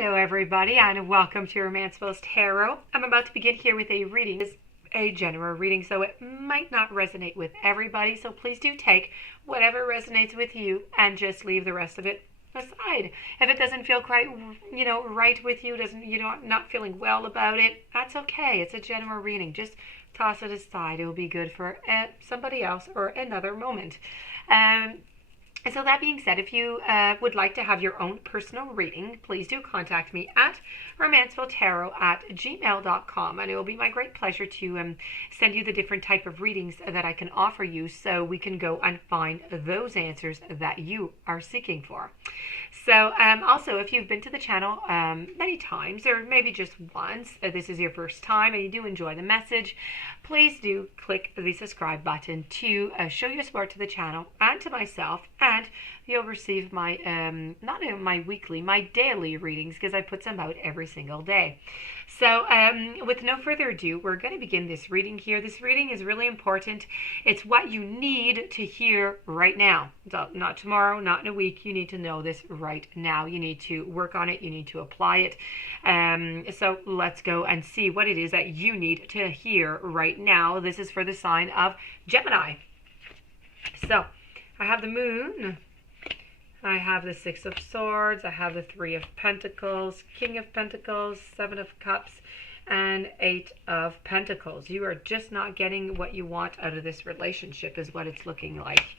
Hello everybody and welcome to Romancefull's Tarot. I'm about to begin here with a reading. It's a general reading, so it might not resonate with everybody, so please do take whatever resonates with you and just leave the rest of it aside. If it doesn't feel quite, right with you, not feeling well about it, that's okay. It's a general reading. Just toss it aside. It will be good for somebody else or another moment. So that being said, if you would like to have your own personal reading, please do contact me at romancefulltarot@gmail.com, and it will be my great pleasure to send you the different type of readings that I can offer you so we can go and find those answers that you are seeking for. So also, if you've been to the channel many times or maybe just once, this is your first time and you do enjoy the message, please do click the subscribe button to show your support to the channel and to myself, and you'll receive my not my weekly, my daily readings, because I put some out every single day. So with no further ado, we're going to begin this reading here. This reading is really important. It's what you need to hear right now. So not tomorrow, not in a week. You need to know this right now. You need to work on it. You need to apply it. So let's go and see what it is that you need to hear right now. This is for the sign of Gemini. So I have the moon. I have the Six of Swords, I have the Three of Pentacles, King of Pentacles, Seven of Cups, and Eight of Pentacles. You are just not getting what you want out of this relationship is what it's looking like.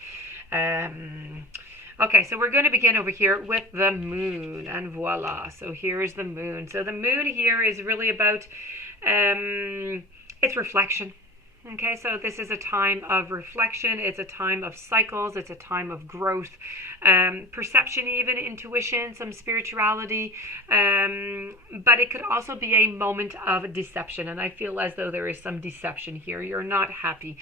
Okay, so we're going to begin over here with the moon, and voila. So here's the moon. So the moon here is really about its reflection. Okay, so this is a time of reflection. It's a time of cycles. It's a time of growth, perception, even intuition, some spirituality. But it could also be a moment of deception. And I feel as though there is some deception here. You're not happy.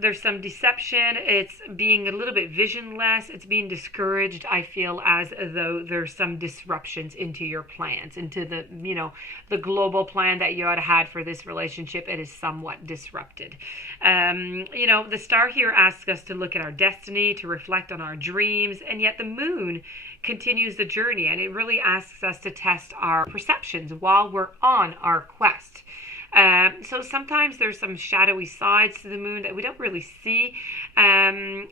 There's some deception. It's being a little bit visionless. It's being discouraged. I feel as though there's some disruptions into your plans, into the global plan that you had for this relationship. It is somewhat disrupted. The star here asks us to look at our destiny, to reflect on our dreams, and yet the moon continues the journey, and it really asks us to test our perceptions while we're on our quest. So sometimes there's some shadowy sides to the moon that we don't really see. And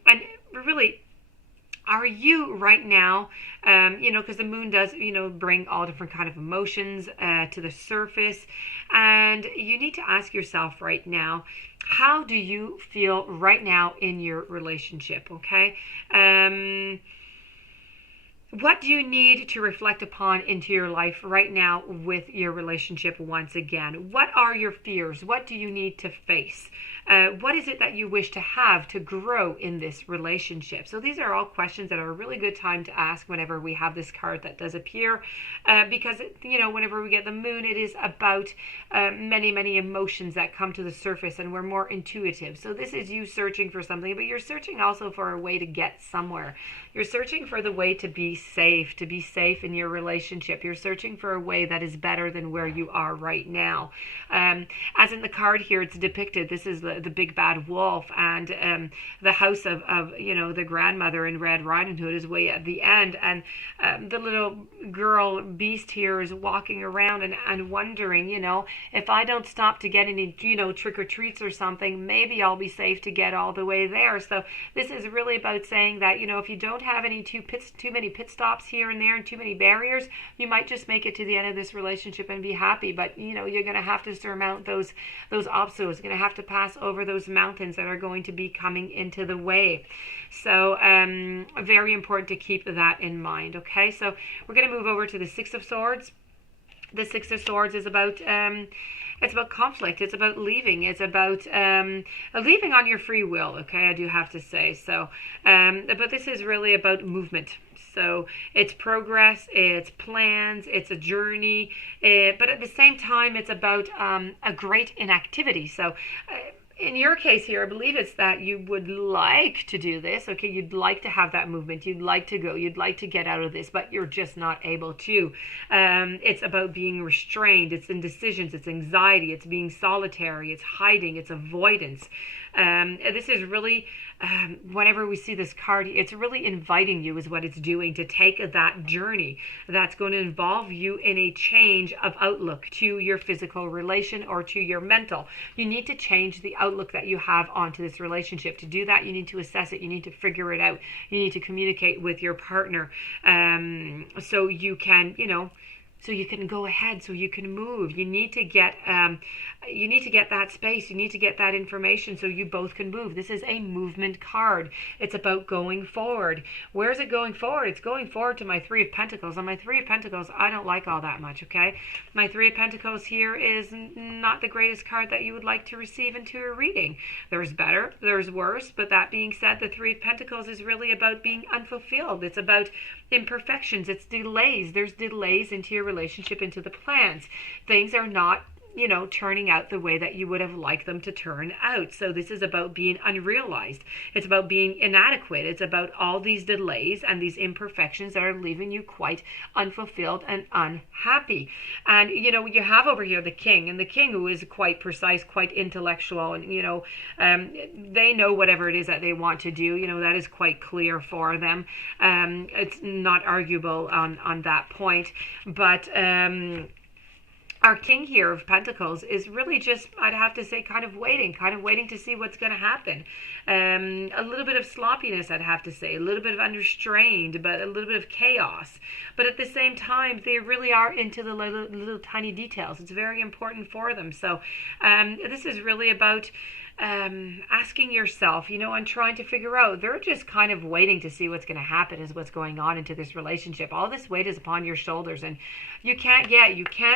really, are you right now, because the moon does, bring all different kind of emotions to the surface. And you need to ask yourself right now, how do you feel right now in your relationship, okay? What do you need to reflect upon into your life right now with your relationship once again? What are your fears? What do you need to face? What is it that you wish to have to grow in this relationship? So these are all questions that are a really good time to ask whenever we have this card that does appear, because, whenever we get the moon, it is about many, many emotions that come to the surface, and we're more intuitive. So this is you searching for something, but you're searching also for a way to get somewhere. You're searching for the way to be safe in your relationship. You're searching for a way that is better than where you are right now. As in the card here, it's depicted, this is the big bad wolf, and the house of the grandmother in Red Riding Hood is way at the end, and the little girl beast here is walking around and wondering, if I don't stop to get any, trick-or-treats or something, maybe I'll be safe to get all the way there. So this is really about saying that, if you don't have any too many pit stops here and there and too many barriers, you might just make it to the end of this relationship and be happy. But you're going to have to surmount those obstacles. You're going to have to pass over those mountains that are going to be coming into the way. So very important to keep that in mind. Okay, so we're going to move over to the Six of Swords. The Six of Swords is about it's about conflict. It's about leaving. It's about leaving on your free will. Okay, I do have to say so. But this is really about movement. So it's progress, it's plans, it's a journey, but at the same time, it's about a great inactivity. So in your case here, I believe it's that you would like to do this. Okay, you'd like to have that movement. You'd like to go. You'd like to get out of this, but you're just not able to. It's about being restrained. It's indecisions. It's anxiety. It's being solitary. It's hiding. It's avoidance. This is really whenever we see this card, it's really inviting you is what it's doing, to take that journey that's going to involve you in a change of outlook to your physical relation or to your mental. You need to change the outlook that you have onto this relationship. To do that, you need to assess it. You need to figure it out. You need to communicate with your partner, so you can, so you can go ahead, so you can move. You need to get that space. You need to get that information so you both can move. This is a movement card. It's about going forward. Where is it going forward? It's going forward to my Three of Pentacles. And my Three of Pentacles, I don't like all that much, okay? My Three of Pentacles here is not the greatest card that you would like to receive into a reading. There's better, there's worse, but that being said, the Three of Pentacles is really about being unfulfilled. It's about imperfections. It's delays. There's delays into your relationship, into the plans. Things are not turning out the way that you would have liked them to turn out. So this is about being unrealized. It's about being inadequate. It's about all these delays and these imperfections that are leaving you quite unfulfilled and unhappy. And you have over here the king, and the king, who is quite precise, quite intellectual, and they know whatever it is that they want to do. That is quite clear for them. It's not arguable on that point. But our king here of Pentacles is really just, I'd have to say, kind of waiting to see what's going to happen. A little bit of sloppiness, I'd have to say, a little bit of unrestrained, but a little bit of chaos. But at the same time, they really are into the little tiny details. It's very important for them. So this is really about asking yourself, and trying to figure out. They're just kind of waiting to see what's going to happen, is what's going on into this relationship. All this weight is upon your shoulders, and you can't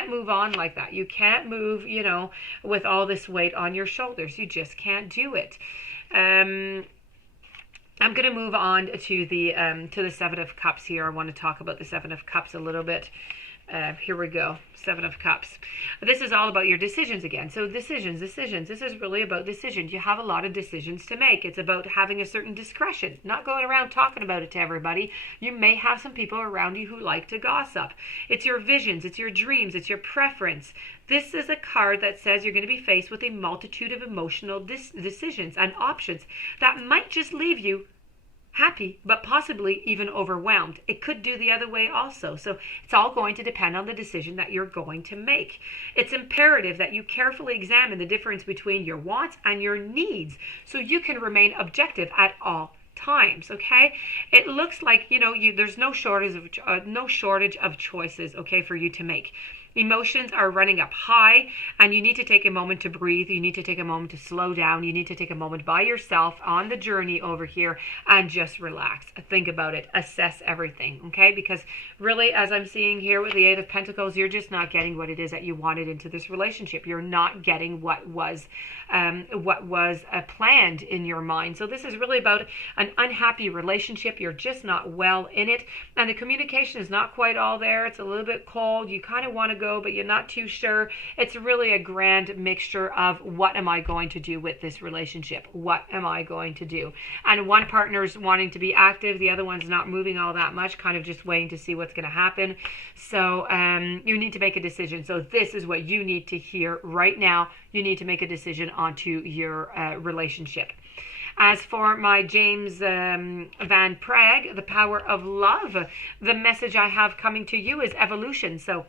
move on like that. You can't move, with all this weight on your shoulders. You just can't do it. I'm going to move on to the Seven of Cups here. I want to talk about the Seven of Cups a little bit. Here we go. Seven of Cups. This is all about your decisions again. So decisions. This is really about decisions. You have a lot of decisions to make. It's about having a certain discretion, not going around talking about it to everybody. You may have some people around you who like to gossip. It's your visions. It's your dreams. It's your preference. This is a card that says you're going to be faced with a multitude of emotional decisions and options that might just leave you happy, but possibly even overwhelmed. It could do the other way also. So it's all going to depend on the decision that you're going to make. It's imperative that you carefully examine the difference between your wants and your needs so you can remain objective at all times. Okay, it looks like there's no shortage of choices, okay, for you to make. Emotions are running up high, and you need to take a moment to breathe. You need to take a moment to slow down. You need to take a moment by yourself on the journey over here and just relax. Think about it. Assess everything, okay? Because really, as I'm seeing here with the Eight of Pentacles, you're just not getting what it is that you wanted into this relationship. You're not getting what was planned in your mind. So this is really about an unhappy relationship. You're just not well in it, and the communication is not quite all there. It's a little bit cold. You kind of want to go, but you're not too sure. It's really a grand mixture of, what am I going to do with this relationship? What am I going to do? And one partner's wanting to be active, the other one's not moving all that much, kind of just waiting to see what's going to happen. So you need to make a decision. So this is what you need to hear right now. You need to make a decision onto your relationship. As for my James Van Praagh, The Power of Love, the message I have coming to you is evolution. So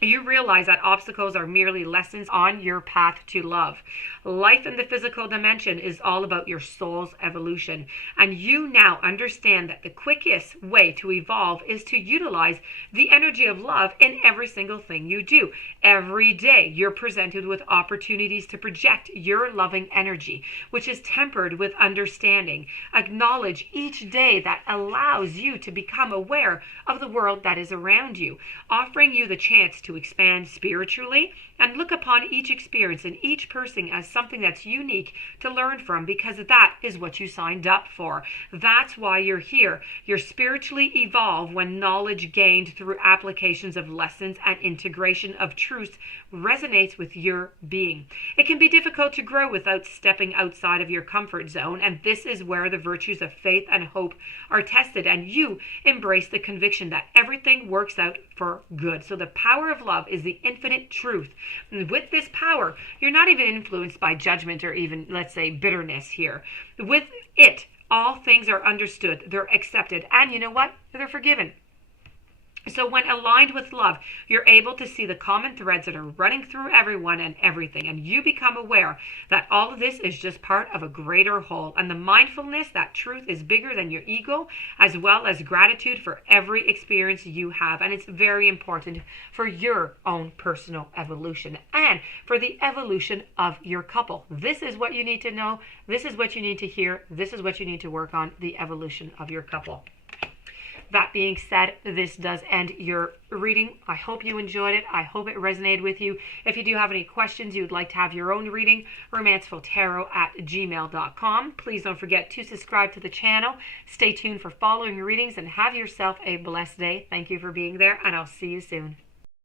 you realize that obstacles are merely lessons on your path to love. Life in the physical dimension is all about your soul's evolution. And you now understand that the quickest way to evolve is to utilize the energy of love in every single thing you do. Every day you're presented with opportunities to project your loving energy, which is tempered with understanding. Acknowledge each day that allows you to become aware of the world that is around you, offering you the chance to expand spiritually, and look upon each experience and each person as something that's unique to learn from, because that is what you signed up for. That's why you're here. You're spiritually evolved when knowledge gained through applications of lessons and integration of truths resonates with your being. It can be difficult to grow without stepping outside of your comfort zone, and this is where the virtues of faith and hope are tested, and you embrace the conviction that everything works out for good. So the power of love is the infinite truth. And with this power, you're not even influenced by judgment or even, let's say, bitterness here. With it, all things are understood, they're accepted, and you know what? They're forgiven. So when aligned with love, you're able to see the common threads that are running through everyone and everything. And you become aware that all of this is just part of a greater whole. And the mindfulness that truth is bigger than your ego, as well as gratitude for every experience you have. And it's very important for your own personal evolution and for the evolution of your couple. This is what you need to know. This is what you need to hear. This is what you need to work on, the evolution of your couple. That being said, this does end your reading. I hope you enjoyed it. I hope it resonated with you. If you do have any questions, you would like to have your own reading, romancefulltarot@gmail.com. Please don't forget to subscribe to the channel. Stay tuned for following readings and have yourself a blessed day. Thank you for being there, and I'll see you soon.